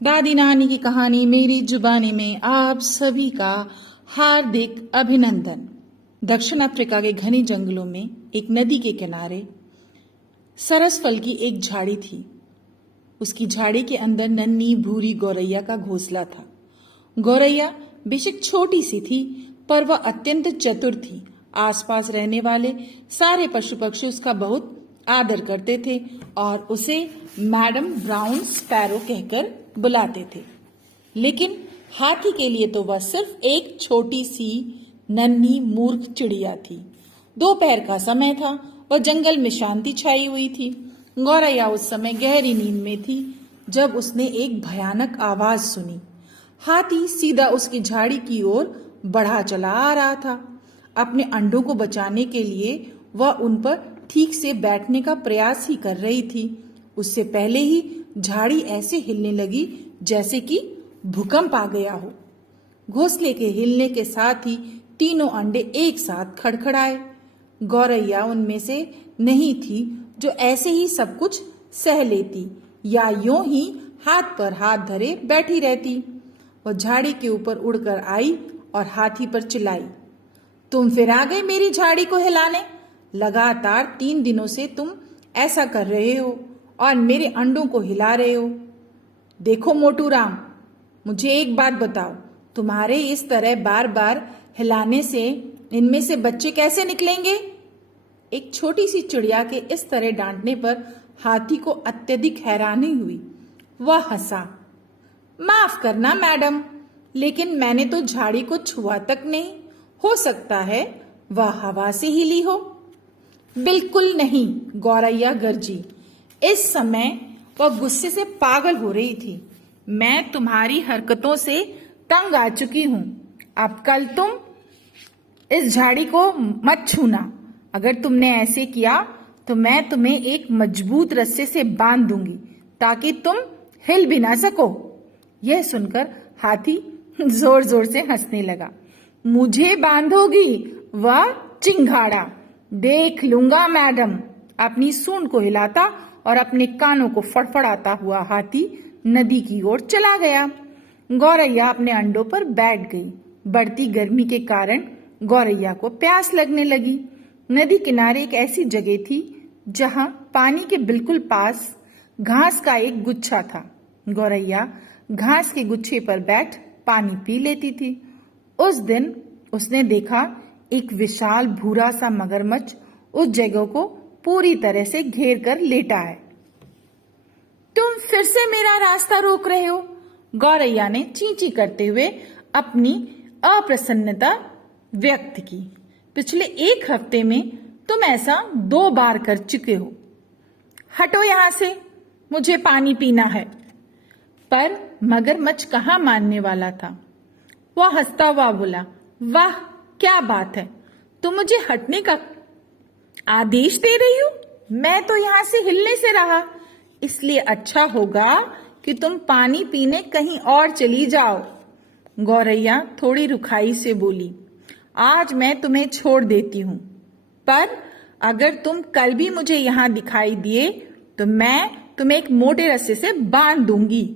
दादी नानी की कहानी मेरी जुबानी में आप सभी का हार्दिक अभिनंदन। दक्षिण अफ्रीका के घने जंगलों में एक नदी के किनारे सरस फल की एक झाड़ी थी। उसकी झाड़ी के अंदर नन्ही भूरी गौरैया का घोंसला था। गौरैया बेशक छोटी सी थी, पर वह अत्यंत चतुर थी। आसपास रहने वाले सारे पशु पक्षी उसका बहुत आदर करते थे और उसे मैडम ब्राउन स्पैरो कहकर बुलाते थे। लेकिन हाथी के लिए तो वह सिर्फ एक छोटी सी नन्ही मूर्ख चिड़िया थी। दोपहर का समय था और जंगल में शांति छाई हुई थी। गौरैया उस समय गहरी नींद में थी जब उसने एक भयानक आवाज सुनी। हाथी सीधा उसकी झाड़ी की ओर बढ़ा चला आ रहा था। अपने अंडों को बचाने के लिए वह उन पर ठीक से बैठने का प्रयास ही कर रही थी। उससे पहले ही झाड़ी ऐसे हिलने लगी जैसे कि भूकंप आ गया हो। घोंसले के हिलने के साथ ही तीनों अंडे एक साथ खड़खड़ाए। गौरैया उनमें से नहीं थी जो ऐसे ही सब कुछ सह लेती या यूं ही हाथ पर हाथ धरे बैठी रहती। वह झाड़ी के ऊपर उड़कर आई और हाथी पर चिल्लाई, तुम फिर आ गए मेरी झाड़ी को हिलाने। लगातार 3 दिनों से तुम ऐसा कर रहे हो और मेरे अंडों को हिला रहे हो। देखो मोटू राम, मुझे एक बात बताओ, तुम्हारे इस तरह बार बार हिलाने से इनमें से बच्चे कैसे निकलेंगे? एक छोटी सी चिड़िया के इस तरह डांटने पर हाथी को अत्यधिक हैरानी हुई। वह हंसा, माफ करना मैडम, लेकिन मैंने तो झाड़ी को छुआ तक नहीं। हो सकता है वह हवा से हिली हो। बिल्कुल नहीं, गौरैया गरजी। इस समय वह गुस्से से पागल हो रही थी। मैं तुम्हारी हरकतों से तंग आ चुकी हूं। अब कल तुम इस झाड़ी को मत छूना। अगर तुमने ऐसे किया तो मैं तुम्हें एक मजबूत रस्से से बांध दूंगी ताकि तुम हिल भी ना सको। यह सुनकर हाथी जोर जोर से हंसने लगा। मुझे बांधोगी? वह चिंगाड़ा। देख लूंगा मैडम। अपनी सूंड को हिलाता और अपने कानों को फड़फड़ाता हुआ हाथी नदी की ओर चला गया। गौरैया अपने अंडों पर बैठ गई। बढ़ती गर्मी के कारण गौरैया को प्यास लगने लगी। नदी किनारे एक ऐसी जगह थी जहां पानी के बिल्कुल पास घास का एक गुच्छा था। गौरैया घास के गुच्छे पर बैठ पानी पी लेती थी। उस दिन उसने देखा एक विशाल भूरा सा मगरमच्छ उस जगह को पूरी तरह से घेर कर लेटा है। तुम फिर से मेरा रास्ता रोक रहे हो, गौरैया ने चींची करते हुए अपनी अप्रसन्नता व्यक्त की। पिछले 1 हफ्ते में तुम ऐसा 2 बार कर चुके हो। हटो यहां से, मुझे पानी पीना है। पर मगरमच्छ कहाँ मानने वाला था। वह हंसता हुआ बोला, वाह क्या बात है, तुम मुझे हटने का आदेश दे रही हो? मैं तो यहां से हिलने से रहा, इसलिए अच्छा होगा कि तुम पानी पीने कहीं और चली जाओ। गौरैया थोड़ी रुखाई से बोली, आज मैं तुम्हें छोड़ देती हूं, पर अगर तुम कल भी मुझे यहां दिखाई दिए तो मैं तुम्हें एक मोटे रस्से से बांध दूंगी।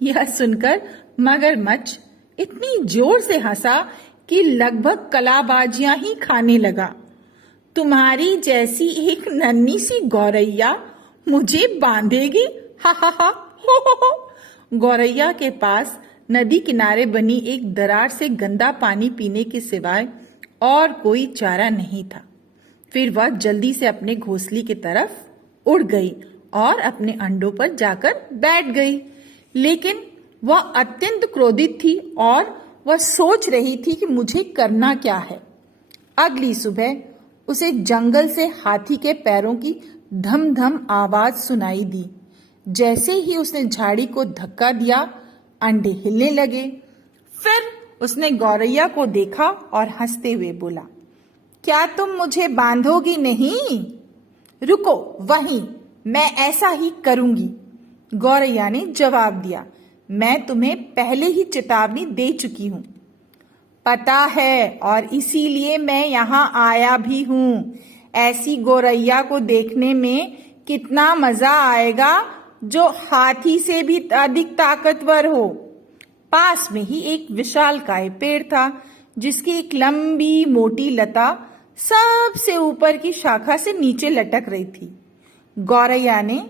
यह सुनकर मगरमच्छ इतनी जोर से हंसा कि लगभग कलाबाजियां ही खाने लगा। तुम्हारी जैसी एक नन्ही सी गौरैया मुझे बांधेगी? हा हा हा हो। गौरैया के पास नदी किनारे बनी एक दरार से गंदा पानी पीने के सिवाय और कोई चारा नहीं था। फिर वह जल्दी से अपने घोंसले की तरफ उड़ गई और अपने अंडों पर जाकर बैठ गई। लेकिन वह अत्यंत क्रोधित थी और वह सोच रही थी कि मुझे करना क्या है। अगली सुबह उसे जंगल से हाथी के पैरों की धम धम आवाज सुनाई दी। जैसे ही उसने झाड़ी को धक्का दिया, अंडे हिलने लगे। फिर उसने गौरैया को देखा और हंसते हुए बोला, क्या तुम मुझे बांधोगी नहीं? रुको वहीं, मैं ऐसा ही करूंगी। गौरैया ने जवाब दिया, मैं तुम्हें पहले ही चेतावनी दे चुकी हूं। पता है, और इसीलिए मैं यहाँ आया भी हूँ। ऐसी गौरैया को देखने में कितना मजा आएगा जो हाथी से भी अधिक ताकतवर हो। पास में ही एक विशालकाय पेड़ था जिसकी एक लंबी मोटी लता सबसे ऊपर की शाखा से नीचे लटक रही थी। गौरैया ने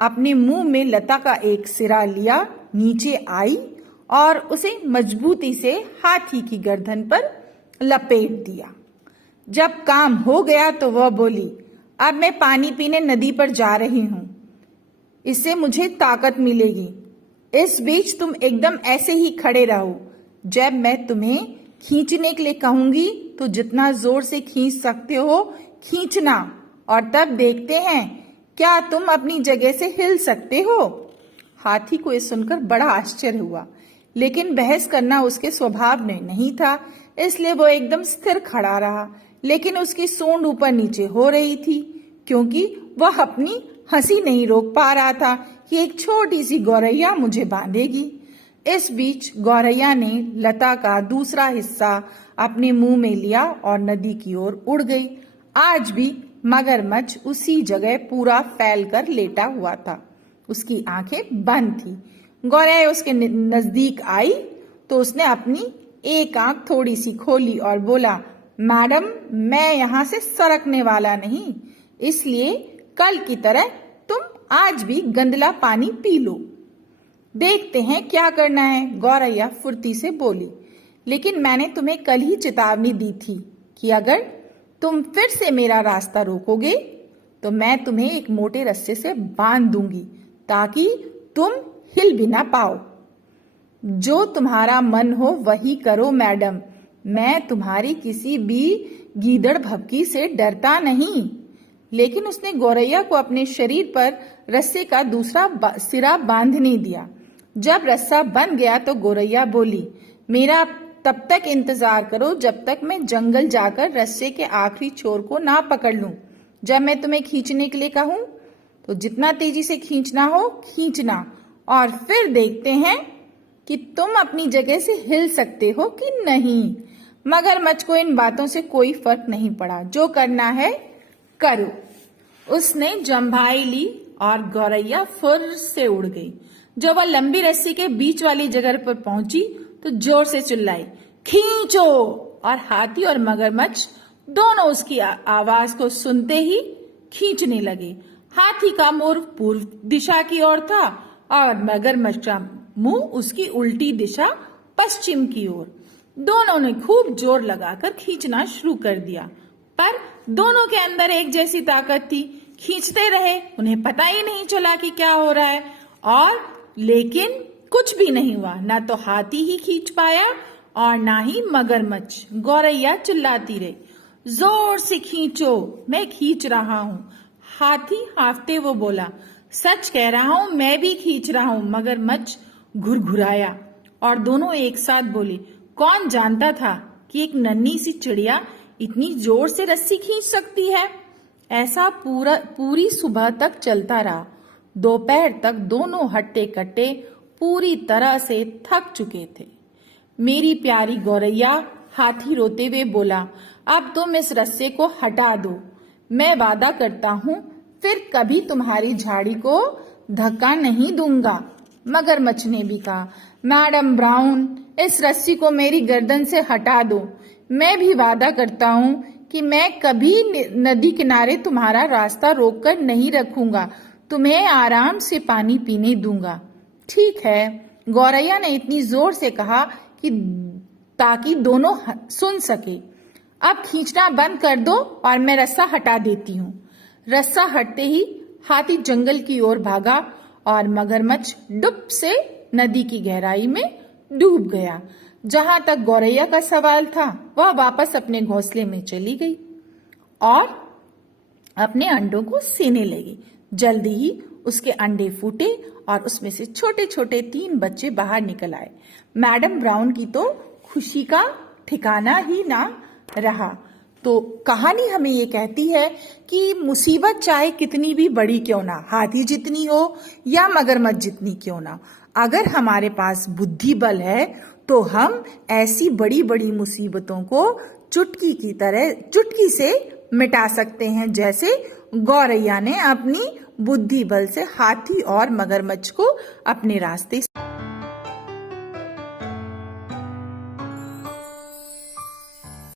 अपने मुंह में लता का एक सिरा लिया, नीचे आई और उसे मजबूती से हाथी की गर्दन पर लपेट दिया। जब काम हो गया तो वह बोली, अब मैं पानी पीने नदी पर जा रही हूं, इससे मुझे ताकत मिलेगी। इस बीच तुम एकदम ऐसे ही खड़े रहो। जब मैं तुम्हें खींचने के लिए कहूंगी तो जितना जोर से खींच सकते हो खींचना, और तब देखते हैं क्या तुम अपनी जगह से हिल सकते हो। हाथी को ये सुनकर बड़ा आश्चर्य हुआ, लेकिन बहस करना उसके स्वभाव में नहीं था, इसलिए वो एकदम स्थिर खड़ा रहा। लेकिन उसकी सूंड ऊपर नीचे हो रही थी, क्योंकि वह अपनी हंसी नहीं रोक पा रहा था कि एक छोटी सी गौरैया मुझे बांधेगी। इस बीच गौरैया ने लता का दूसरा हिस्सा अपने मुंह में लिया और नदी की ओर उड़ गई। आज भी मगरमच्छ उसी जगह पूरा फैलकर लेटा हुआ था, उसकी आंखें बंद थी। गौरैया उसके नजदीक आई तो उसने अपनी एक आंख थोड़ी सी खोली और बोला, मैडम, मैं यहाँ से सरकने वाला नहीं, इसलिए कल की तरह तुम आज भी गंदला पानी पी लो। देखते हैं क्या करना है, गौरैया फुर्ती से बोली। लेकिन मैंने तुम्हें कल ही चेतावनी दी थी कि अगर तुम फिर से मेरा रास्ता रोकोगे तो मैं तुम्हें एक मोटे रस्से से बांध दूंगी ताकि तुम हिल भी ना पाओ। जो तुम्हारा मन हो वही करो मैडम, मैं तुम्हारी किसी भी गीदड़ भभकी से डरता नहीं। लेकिन उसने गौरैया को अपने शरीर पर रस्से का दूसरा सिरा बांधने दिया। जब रस्सा बंध गया तो गौरैया बोली, मेरा तब तक इंतजार करो जब तक मैं जंगल जाकर रस्से के आखिरी छोर को ना पकड़ लूं। जब मैं तुम्हें खींचने के लिए कहूं तो जितना तेजी से खींचना हो खींचना, और फिर देखते हैं कि तुम अपनी जगह से हिल सकते हो कि नहीं। मगरमच्छ को इन बातों से कोई फर्क नहीं पड़ा, जो करना है करो। उसने जंभाई ली और गौरैया फुर से उड़ गई। जब वह लंबी रस्सी के बीच वाली जगह पर पहुंची तो जोर से चिल्लाई, खींचो। और हाथी और मगरमच्छ दोनों उसकी आवाज को सुनते ही खींचने लगे। हाथी का मुंह पूर्व दिशा की ओर था और मगरमच्छ का मुंह उसकी उल्टी दिशा पश्चिम की ओर। दोनों ने खूब जोर लगाकर खींचना शुरू कर दिया, पर दोनों के अंदर एक जैसी ताकत थी। खींचते रहे, उन्हें पता ही नहीं चला कि क्या हो रहा है, और लेकिन कुछ भी नहीं हुआ। ना तो हाथी ही खींच पाया और ना ही मगरमच्छ। गौरैया चिल्लाती रही, जोर से खींचो, मैं खींच रहा हूँ। हाथी हाफते वो बोला, सच कह रहा हूँ, मैं भी खींच रहा हूँ। मगरमच्छ घुरघुराया और दोनों एक साथ बोले, कौन जानता था कि एक नन्ही सी चिड़िया इतनी जोर से रस्सी खींच सकती है। ऐसा पूरी सुबह तक चलता रहा। दोपहर तक दोनों हट्टे कट्टे पूरी तरह से थक चुके थे। मेरी प्यारी गौरैया, हाथी रोते हुए बोला, अब तुम इस रस्से को हटा दो। मैं वादा करता हूँ फिर कभी तुम्हारी झाड़ी को धक्का नहीं दूंगा। मगरमच्छ ने भी कहा, मैडम ब्राउन, इस रस्सी को मेरी गर्दन से हटा दो। मैं भी वादा करता हूँ कि मैं कभी नदी किनारे तुम्हारा रास्ता रोककर नहीं रखूंगा, तुम्हें आराम से पानी पीने दूंगा। ठीक है, गौरैया ने इतनी जोर से कहा कि ताकि दोनों सुन सके। अब खींचना बंद कर दो और मैं रस्सा हटा देती हूँ। रस्सा हटते ही हाथी जंगल की ओर भागा और मगरमच्छ डुब से नदी की गहराई में डूब गया। जहां तक गौरैया का सवाल था, वह वापस अपने घोंसले में चली गई और अपने अंडों को सेने लगी। जल्दी ही उसके अंडे फूटे और उसमें से छोटे छोटे 3 बच्चे बाहर निकल आए। मैडम ब्राउन की तो खुशी का ठिकाना ही ना रहा। तो कहानी हमें ये कहती है कि मुसीबत चाहे कितनी भी बड़ी क्यों ना, हाथी जितनी हो या मगरमच्छ जितनी क्यों ना, अगर हमारे पास बुद्धि बल है तो हम ऐसी बड़ी बड़ी मुसीबतों को चुटकी से मिटा सकते हैं, जैसे गौरैया ने अपनी बुद्धि बल से हाथी और मगरमच्छ को अपने रास्ते